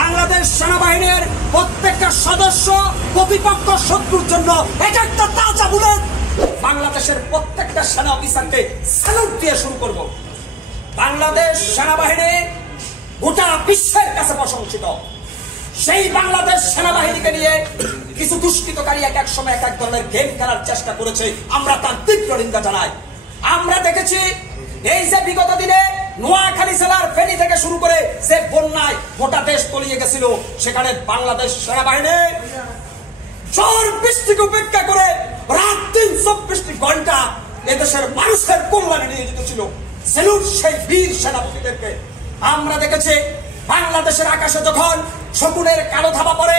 বাংলাদেশ সেনাবাহিনীর প্রত্যেকটা সদস্য প্রতিপক্ষ শত্রুর জন্য এক একটা তাজা বুলেট। বাংলাদেশের প্রত্যেকটা সেনা অফিসারকে স্যালুট দিয়ে শুরু করব। বাংলাদেশ সেনাবাহিনী গোটা বিশ্বের কাছে প্রশংসিত। সেই বাংলাদেশ সেনাবাহিনীকে নিয়ে কিছু দুষ্কৃতকারী এক এক সময় এক এক ধরনের গেম খেলার চেষ্টা করেছে, আমরা তার তীব্র নিন্দা জানাই। আমরা দেখেছি এই যে বিগত দিনে নোয়াখালী জেলার ফেনী থেকে শুরু করে যে বন্যায় গোটা দেশ তলিয়ে গেছিল, সেখানে বাংলাদেশ সেনাবাহিনী ঝড় বৃষ্টিকে উপেক্ষা করে রাত 324 ঘন্টা এদেশের মানুষের কল্যাণে নিয়োজিত ছিল। সেলুট সেই বীর সেনাপতিদেরকে। আমরা দেখেছি বাংলাদেশের আকাশে যখন শকুনের কালো ধাবা পড়ে,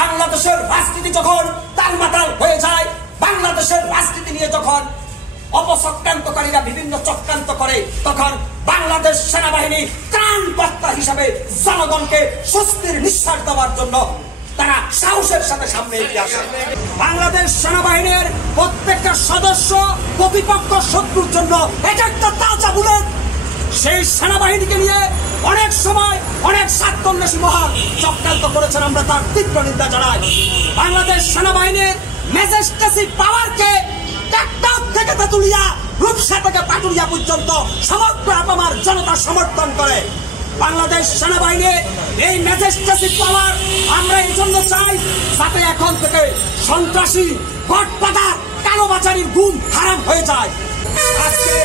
বাংলাদেশের রাজনীতি যখন তালমাটাল হয়ে যায়, বাংলাদেশের রাজনীতি নিয়ে যখন অপচক্রান্তকারীরা বিভিন্ন চক্রান্ত করে, তখন বাংলাদেশ সেনাবাহিনী ত্রাণকর্তা হিসাবে জনগণকে স্বস্তির নিঃশ্বাস দেওয়ার জন্য তারা সাহসের সাথে সামনে এগিয়ে আসে। বাংলাদেশ সেনাবাহিনীর প্রত্যেকটা সদস্য প্রতিপক্ষ শত্রুর জন্য এক একটা তাজা বুলেট। সেই সেনাবাহিনীকে নিয়ে অনেক সময় অনেক স্বার্থন্বেষী মহল চক্রান্ত করেছেন, আমরা তার তীব্র নিন্দা জানাই। বাংলাদেশ সেনাবাহিনীর ম্যাজেস্টেসি পাওয়ারকে টেকনাফ থেকে তেতুলিয়া, রূপসা থেকে পাটুরিয়া পর্যন্ত সমগ্র আপামার জনতা সমর্থন করে। বাংলাদেশ সেনাবাহিনীর এই ম্যাজেস্টেসি পাওয়ার আমরা এই জন্য চাই যাতে এখন থেকে সন্ত্রাসী, গডফাদার, কালোবাজারির গুণ হারাম হয়ে যায়। আজকে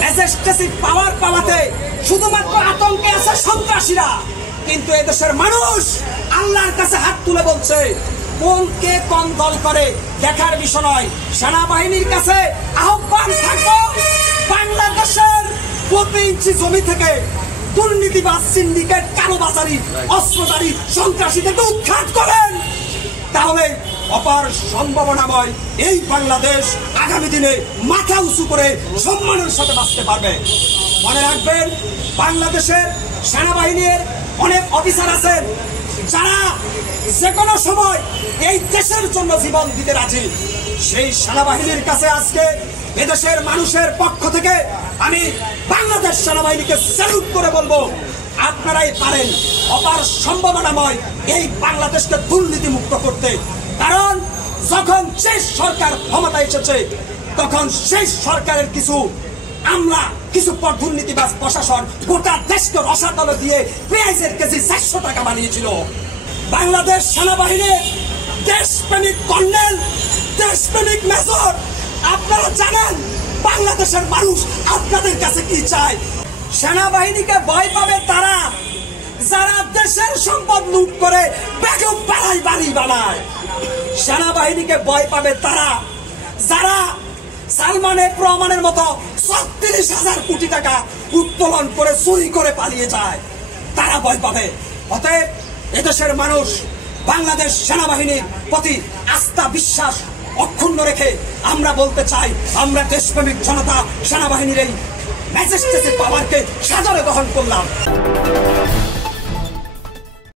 ম্যাজেস্টেসি পাওয়ার পাওয়াতে শুধুমাত্র আতঙ্কে আছে সন্ত্রাসীরা, কিন্তু এদেশের মানুষ আল্লাহর কাছে হাত তুলে বলছে কোনকে কোন দল করে দেখার বিষয় নয়। সেনাবাহিনীর কাছে আহ্বান থাকবো, বাংলাদেশের প্রতি ইঞ্চি জমি থেকে দুর্নীতিবাজ, সিন্ডিকেট, কালোবাজারি, অস্ত্রধারী, সন্ত্রাসীদেরকে উৎখাত করেন, তাহলে অপার সম্ভাবনাময় এই বাংলাদেশ আগামী দিনে মাথা উঁচু করে সম্মানের সাথে বাঁচতে পারবে। মনে রাখবেন, বাংলাদেশের সেনাবাহিনীর অনেক অফিসার আছেন যারা যে কোনো সময় এই দেশের জন্য জীবন দিতে রাজি। সেই সেনাবাহিনীর কাছে আজকে এদেশের মানুষের পক্ষ থেকে আমি বাংলাদেশ সেনাবাহিনীকে স্যালুট করে বলবো, আপনারাই পারেন অপার সম্ভাবনাময় এই বাংলাদেশকে দুর্নীতি মুক্ত করতে। কারণ যখন সেই সরকার ক্ষমতা এসেছে, তখন সেই সরকারের কিছু আমলা, কিছু দুর্নীতিবাজ প্রশাসন গোটা দেশকে রসাতলে দিয়ে পেঁয়াজের কেজি 400 টাকা বানিয়েছিল। বাংলাদেশ সেনাবাহিনীর দেশপ্রেমিক কর্নেল, দেশপ্রেমিক মেজর, আপনারা জানেন বাংলাদেশের মানুষ আপনাদের কাছে কি চায়। সেনাবাহিনীকে ভয় পাবে তারা যারা দেশের সম্পদ লুট করে বেগম পাড়ায় বাড়ি বানায়। সেনাবাহিনীকে ভয় পাবে তারা যারা সালমানের প্রমাণের মতো 36,000 কোটি টাকা উত্তোলন করে চুরি করে পালিয়ে যায়, তারা ভয় পাবে। অতএব এদেশের মানুষ বাংলাদেশ সেনাবাহিনীর প্রতি আস্থা, বিশ্বাস অক্ষুণ্ণ রেখে আমরা বলতে চাই, আমরা দেশপ্রেমিক জনতা সেনাবাহিনীর এই ম্যাজেস্টেসি পাওয়ারকে সাদরে গ্রহণ করলাম।